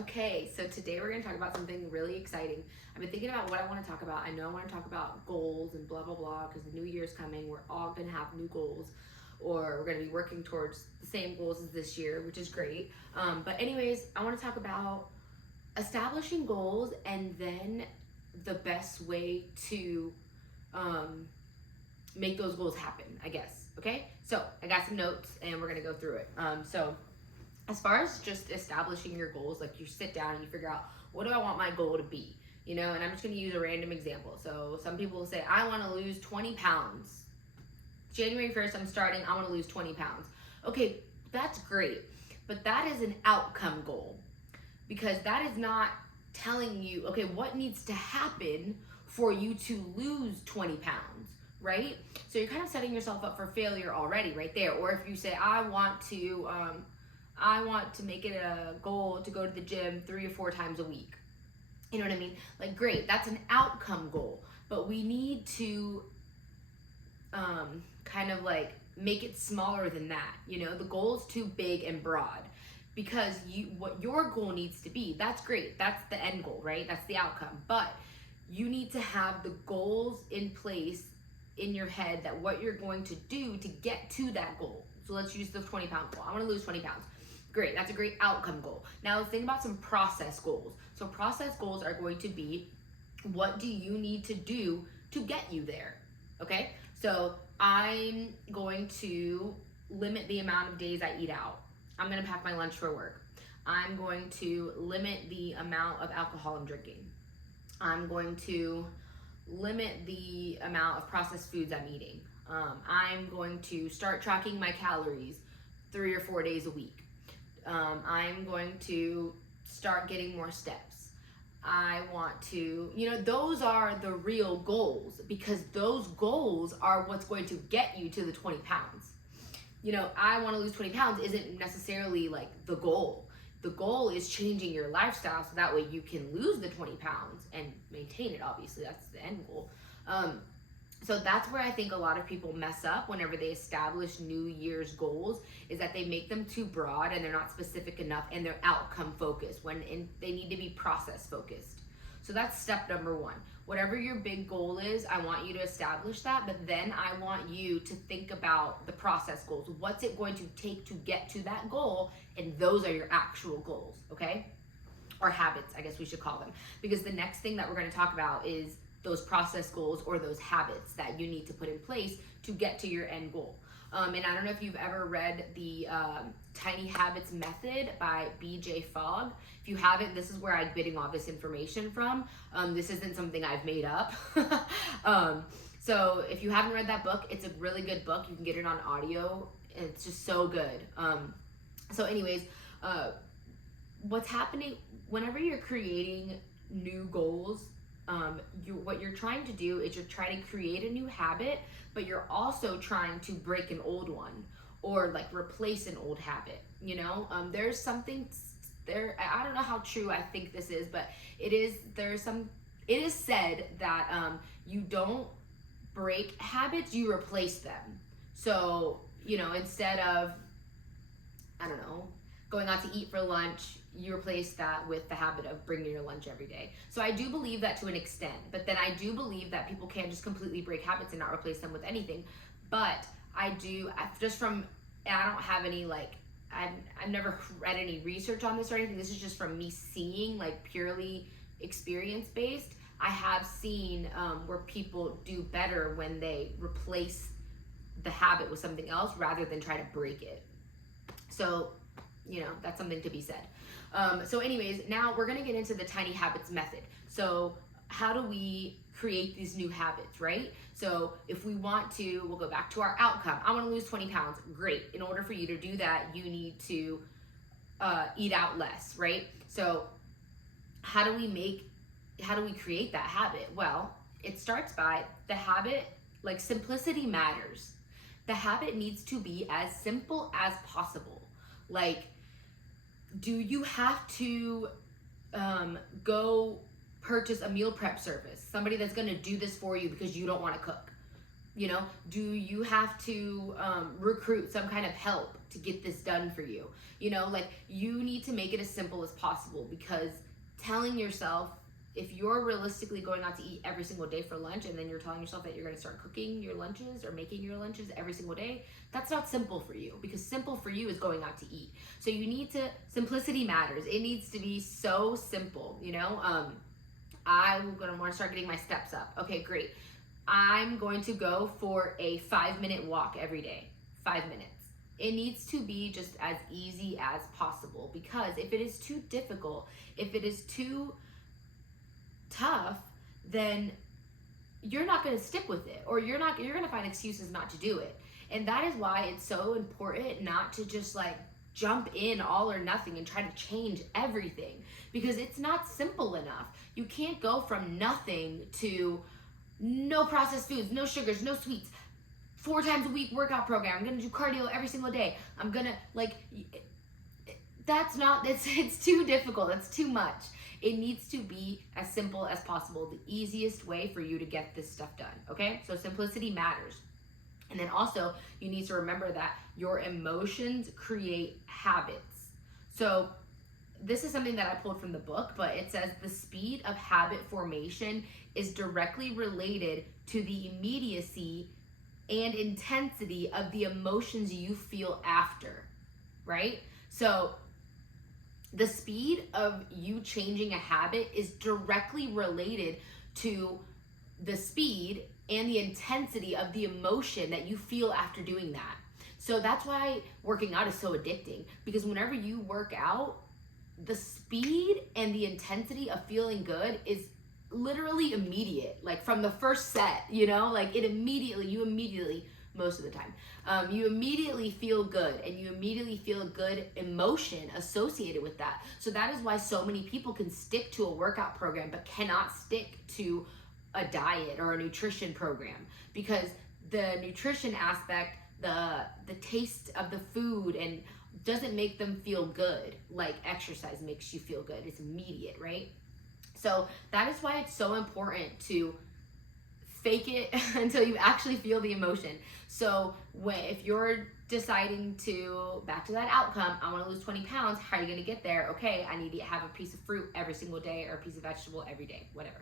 Okay, so today we're going to talk about something really exciting. I've been thinking about what I want to talk about. I know I want to talk about goals and blah, blah, blah, because the new year's coming. We're all going to have new goals, or we're going to be working towards the same goals as this year, which is great. But anyways, I want to talk about establishing goals and then the best way to make those goals happen, I guess. Okay, so I got some notes and we're going to go through it. So as far as just establishing your goals, like you sit down and you figure out, what do I want my goal to be? You know, and I'm just going to use a random example. So some people will say, I want to lose 20 pounds. January 1st, I'm starting, I want to lose 20 pounds. Okay, that's great. But that is an outcome goal, because that is not telling you, okay, what needs to happen for you to lose 20 pounds, right? So you're kind of setting yourself up for failure already right there. Or if you say, I want to make it a goal to go to the gym 3 or 4 times a week. You know what I mean? Like, great, that's an outcome goal, but we need to kind of like make it smaller than that. You know, the goal is too big and broad, because what your goal needs to be, that's great. That's the end goal, right? That's the outcome. But you need to have the goals in place in your head, that what you're going to do to get to that goal. So let's use the 20-pound goal. I want to lose 20 pounds. Great, that's a great outcome goal. Now let's think about some process goals. So process goals are going to be, what do you need to do to get you there? Okay, so I'm going to limit the amount of days I eat out. I'm going to pack my lunch for work. I'm going to limit the amount of alcohol I'm drinking. I'm going to limit the amount of processed foods I'm eating. I'm going to start tracking my calories 3 or 4 days a week. I'm going to start getting more steps. I want to, those are the real goals, because those goals are what's going to get you to the 20 pounds. I want to lose 20 pounds isn't necessarily like the goal. The goal is changing your lifestyle so that way you can lose the 20 pounds and maintain it. Obviously, that's the end goal. So that's where I think a lot of people mess up whenever they establish New Year's goals, is that they make them too broad and they're not specific enough, and they're outcome focused when they need to be process focused. So that's step number 1. Whatever your big goal is, I want you to establish that, but then I want you to think about the process goals. What's it going to take to get to that goal? And those are your actual goals, okay? Or habits, I guess we should call them. Because the next thing that we're going to talk about is those process goals, or those habits that you need to put in place to get to your end goal. And I don't know if you've ever read the Tiny Habits Method by BJ Fogg. If you haven't, this is where I'm getting all this information from. This isn't something I've made up. So if you haven't read that book, it's a really good book. You can get it on audio. It's just so good. So anyways, what's happening whenever you're creating new goals, what you're trying to do is you're trying to create a new habit, but you're also trying to break an old one, or like replace an old habit. There's something there. I don't know how true I think this is, but it is said that you don't break habits, you replace them. So instead of, I don't know, going out to eat for lunch, you replace that with the habit of bringing your lunch every day. So I do believe that to an extent, but then I do believe that people can't just completely break habits and not replace them with anything. But I don't have any, like, I've never read any research on this or anything. This is just from me seeing, like, purely experience based. I have seen where people do better when they replace the habit with something else rather than try to break it. So that's something to be said. So anyways, now we're gonna get into the Tiny Habits Method. So how do we create these new habits, right? So if we want to, we'll go back to our outcome. I wanna lose 20 pounds, great. In order for you to do that, you need to eat out less, right? So how do we create that habit? Well, it starts by the habit, like, simplicity matters. The habit needs to be as simple as possible. Like, do you have to go purchase a meal prep service, somebody that's going to do this for you because you don't want to cook? You know, do you have to recruit some kind of help to get this done for you? You know, like, you need to make it as simple as possible, because telling yourself, if you're realistically going out to eat every single day for lunch, and then you're telling yourself that you're going to start cooking your lunches or making your lunches every single day, that's not simple for you, because simple for you is going out to eat. So you need to, simplicity matters. It needs to be so simple, you know? I'm going to want to start getting my steps up. Okay, great. I'm going to go for a 5-minute walk every day. 5 minutes. It needs to be just as easy as possible, because if it is too difficult, if it is too tough, then you're not going to stick with it, or you're going to find excuses not to do it. And that is why it's so important not to just like jump in all or nothing and try to change everything, because it's not simple enough. You can't go from nothing to no processed foods, no sugars, no sweets, 4 times a week workout program. I'm gonna do cardio every single day. I'm gonna, like, that's not, it's too difficult. It's too much. It needs to be as simple as possible, the easiest way for you to get this stuff done, okay? So simplicity matters. And then also, you need to remember that your emotions create habits. So this is something that I pulled from the book, but it says the speed of habit formation is directly related to the immediacy and intensity of the emotions you feel after, right? So the speed of you changing a habit is directly related to the speed and the intensity of the emotion that you feel after doing that. So that's why working out is so addicting, because whenever you work out, the speed and the intensity of feeling good is literally immediate, like from the first set, you know, like you immediately, most of the time, you immediately feel good, and you immediately feel a good emotion associated with that. So that is why so many people can stick to a workout program but cannot stick to a diet or a nutrition program, because the nutrition aspect, the taste of the food, and doesn't make them feel good like exercise makes you feel good. It's immediate, right? So that is why it's so important to fake it until you actually feel the emotion. So if you're deciding to, back to that outcome, I want to lose 20 pounds, how are you going to get there? Okay, I need to have a piece of fruit every single day, or a piece of vegetable every day, whatever.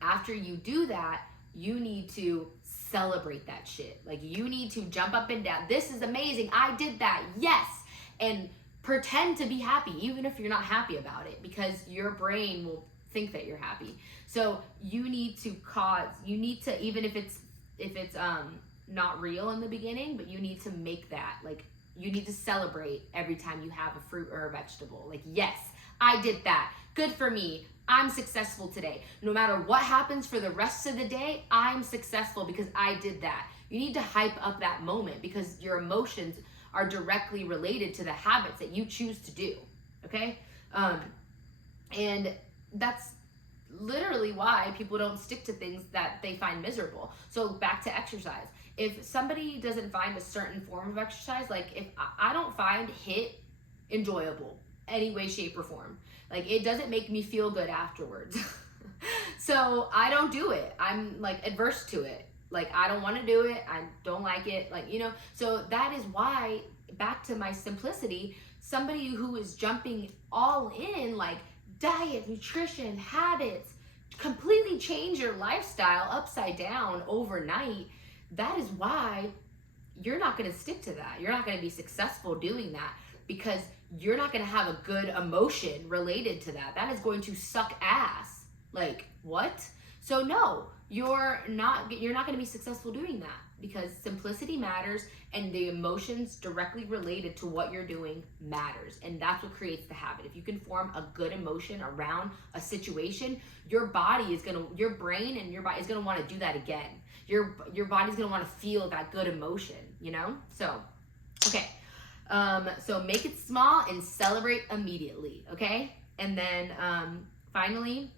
After you do that, you need to celebrate that shit. Like, you need to jump up and down. This is amazing. I did that. Yes. And pretend to be happy, even if you're not happy about it, because your brain will think that you're happy. So you need to even if it's not real in the beginning, but you need to make that, like, you need to celebrate every time you have a fruit or a vegetable. Like, yes, I did that. Good for me. I'm successful today. No matter what happens for the rest of the day, I'm successful because I did that. You need to hype up that moment, because your emotions are directly related to the habits that you choose to do, okay? And that's literally why people don't stick to things that they find miserable. So back to exercise. If somebody doesn't find a certain form of exercise, like if I don't find HIIT enjoyable any way, shape, or form. Like, it doesn't make me feel good afterwards. So I don't do it. I'm like adverse to it. Like, I don't want to do it. I don't like it. Like, you know, so that is why, back to my simplicity, somebody who is jumping all in, like diet, nutrition, habits, completely change your lifestyle upside down overnight, that is why you're not going to stick to that. You're not going to be successful doing that, because you're not going to have a good emotion related to that. That is going to suck ass. Like, what? So no, you're not going to be successful doing that, because simplicity matters, and the emotions directly related to what you're doing matters. And that's what creates the habit. If you can form a good emotion around a situation, your brain and your body is going to want to do that again. Your body's going to want to feel that good emotion, you know? So, okay. So make it small and celebrate immediately, okay? And then finally,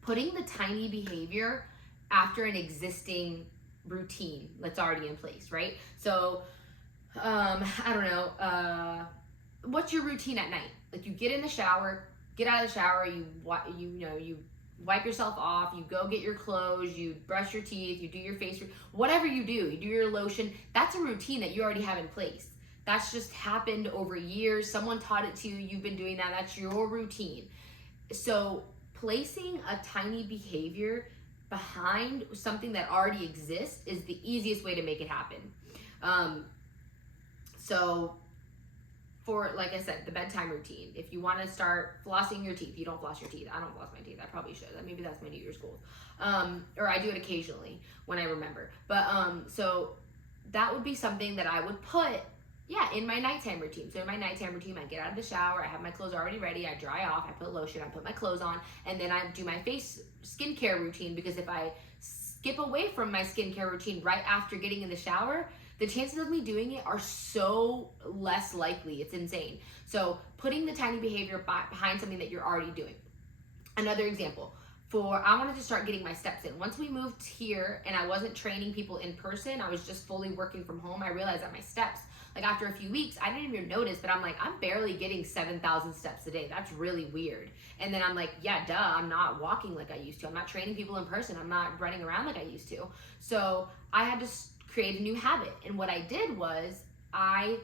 putting the tiny behavior after an existing routine that's already in place, right? So, I don't know, what's your routine at night? Like, you get in the shower, get out of the shower, you wipe yourself off, you go get your clothes, you brush your teeth, you do your face, whatever you do your lotion. That's a routine that you already have in place. That's just happened over years. Someone taught it to you. You've been doing that. That's your routine. So placing a tiny behavior behind something that already exists is the easiest way to make it happen. So for, like I said, the bedtime routine, if you want to start flossing your teeth, you don't floss your teeth. I don't floss my teeth. I probably should. Maybe that's my New Year's goal. Or I do it occasionally when I remember. But so that would be something that I would put, in my nighttime routine. So in my nighttime routine, I get out of the shower, I have my clothes already ready, I dry off, I put lotion, I put my clothes on, and then I do my face skincare routine, because if I skip away from my skincare routine right after getting in the shower, the chances of me doing it are so less likely. It's insane. So putting the tiny behavior behind something that you're already doing. Another example. I wanted to start getting my steps in. Once we moved here and I wasn't training people in person, I was just fully working from home, I realized that my steps, like after a few weeks, I didn't even notice, but I'm like, I'm barely getting 7,000 steps a day. That's really weird. And then I'm like, yeah, duh, I'm not walking like I used to. I'm not training people in person. I'm not running around like I used to. So I had to create a new habit. And what I did was I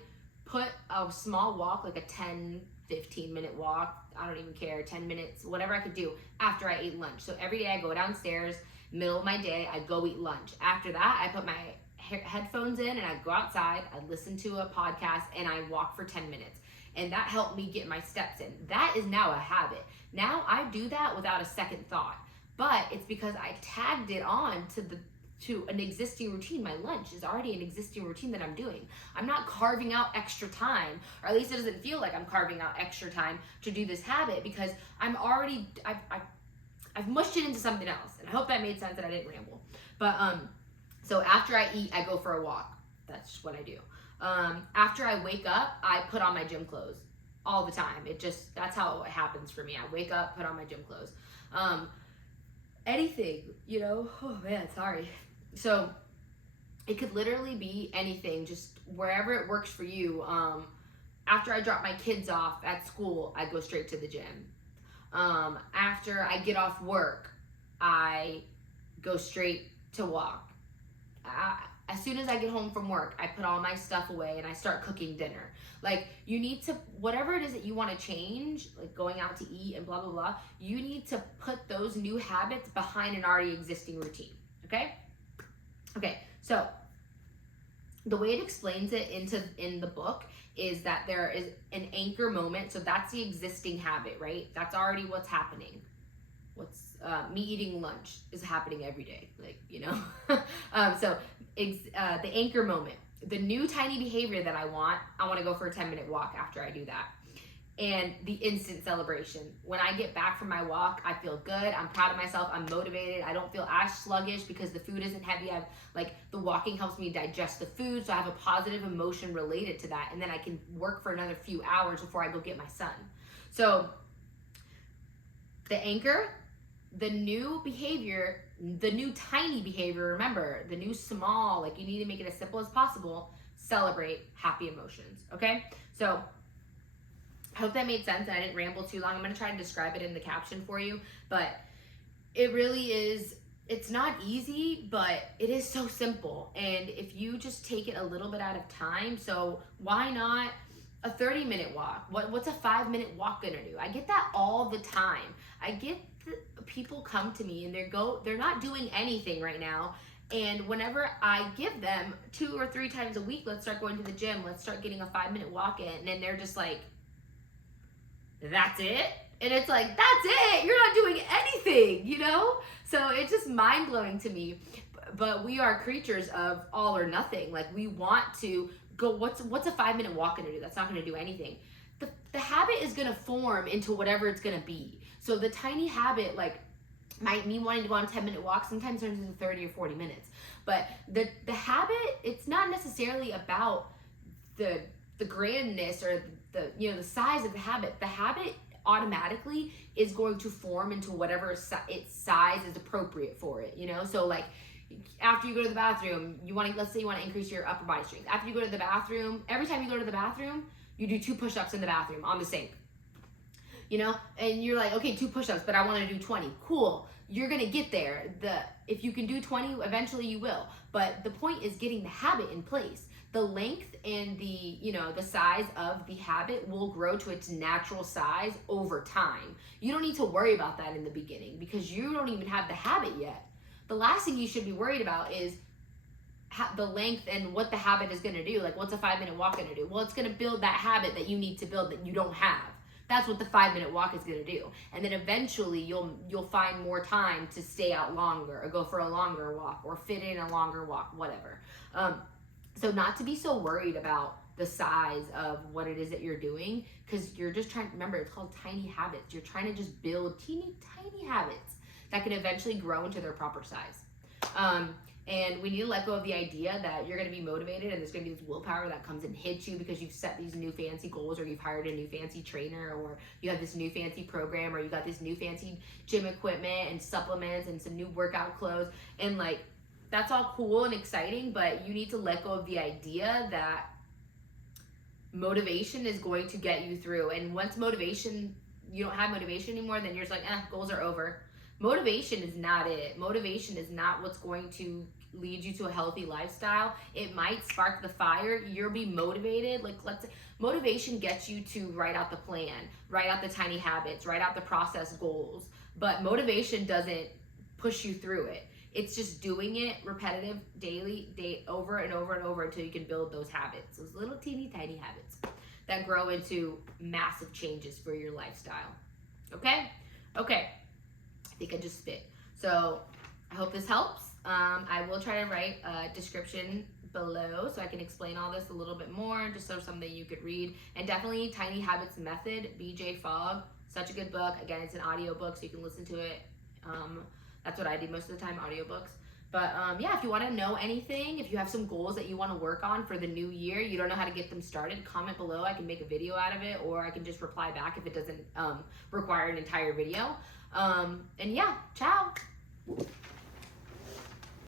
put a small walk, like a 10, 15 minute walk, I don't even care, 10 minutes, whatever I could do after I ate lunch. So every day I go downstairs, middle of my day, I go eat lunch. After that, I put my headphones in and I go outside, I listen to a podcast, and I walk for 10 minutes. And that helped me get my steps in. That is now a habit. Now I do that without a second thought, but it's because I tagged it on to an existing routine. My lunch is already an existing routine that I'm doing. I'm not carving out extra time, or at least it doesn't feel like I'm carving out extra time to do this habit, because I've mushed it into something else. And I hope that made sense and I didn't ramble. But so after I eat, I go for a walk. That's what I do. After I wake up, I put on my gym clothes all the time. That's how it happens for me. I wake up, put on my gym clothes. Anything, oh man, sorry. So it could literally be anything, just wherever it works for you. After I drop my kids off at school, I go straight to the gym. After I get off work, I go straight to walk. As soon as I get home from work, I put all my stuff away and I start cooking dinner. Like, you need to, whatever it is that you want to change, like going out to eat and blah, blah, blah, you need to put those new habits behind an already existing routine, okay? Okay, so the way it explains it in the book is that there is an anchor moment. So that's the existing habit, right? That's already what's happening. Me eating lunch is happening every day, so the anchor moment, the new tiny behavior that I want to go for a 10-minute walk after I do that. And the instant celebration. When I get back from my walk, I feel good. I'm proud of myself. I'm motivated. I don't feel as sluggish because the food isn't heavy. The walking helps me digest the food, so I have a positive emotion related to that. And then I can work for another few hours before I go get my son. So the anchor, the new behavior, the new tiny behavior, remember, the new small, you need to make it as simple as possible. Celebrate happy emotions, okay? So I hope that made sense and I didn't ramble too long. I'm going to try to describe it in the caption for you, but it really is, it's not easy, but it is so simple. And if you just take it a little bit at a time, so why not a 30-minute walk? What's a 5-minute walk gonna do? I get that all the time. I get people come to me and they're not doing anything right now. And whenever I give them 2 or 3 times a week, let's start going to the gym, let's start getting a 5-minute walk in, and they're just like, that's it? And it's like, that's it, you're not doing anything, So it's just mind-blowing to me. But we are creatures of all or nothing. We want to go, what's a 5-minute walk gonna do? That's not gonna do anything. The habit is gonna form into whatever it's gonna be. So the tiny habit, me wanting to go on a 10-minute walk sometimes turns into 30 or 40 minutes. But the habit, it's not necessarily about the grandness or the size of the habit. The habit automatically is going to form into whatever its size is appropriate for it, So after you go to the bathroom, let's say you want to increase your upper body strength. After you go to the bathroom, every time you go to the bathroom, you do 2 push-ups in the bathroom on the sink. you know, and you're like, okay, 2 push-ups, but I want to do 20. Cool. You're going to get there. If you can do 20, eventually you will. But the point is getting the habit in place. The length and the size of the habit will grow to its natural size over time. You don't need to worry about that in the beginning because you don't even have the habit yet. The last thing you should be worried about is the length and what the habit is going to do. Like, what's a 5-minute walk going to do? Well, it's going to build that habit that you need to build that you don't have. That's what the 5-minute walk is going to do. And then eventually you'll find more time to stay out longer or go for a longer walk or fit in a longer walk, whatever. So not to be so worried about the size of what it is that you're doing, because you're just trying, remember, it's called tiny habits. You're trying to just build teeny tiny habits that can eventually grow into their proper size. And we need to let go of the idea that you're going to be motivated and there's going to be this willpower that comes and hits you because you've set these new fancy goals, or you've hired a new fancy trainer, or you have this new fancy program, or you got this new fancy gym equipment and supplements and some new workout clothes. And like, that's all cool and exciting, but you need to let go of the idea that motivation is going to get you through. And once you don't have motivation anymore, then you're just like, goals are over. Motivation is not it. Motivation is not what's going to lead you to a healthy lifestyle. It might spark the fire. You'll be motivated. Like, let's say motivation gets you to write out the plan, write out the tiny habits, write out the process goals. But motivation doesn't push you through it. It's just doing it repetitive, daily, over and over and over until you can build those habits, those little teeny tiny habits that grow into massive changes for your lifestyle. Okay? Okay. I think I just spit. So I hope this helps. I will try to write a description below so I can explain all this a little bit more, just so something you could read. And definitely Tiny Habits Method, BJ Fogg, such a good book. Again, it's an audio book, so you can listen to it. That's what I do most of the time, audiobooks. But yeah, if you want to know anything, if you have some goals that you want to work on for the new year, you don't know how to get them started, comment below. I can make a video out of it, or I can just reply back if it doesn't require an entire video. And yeah, ciao.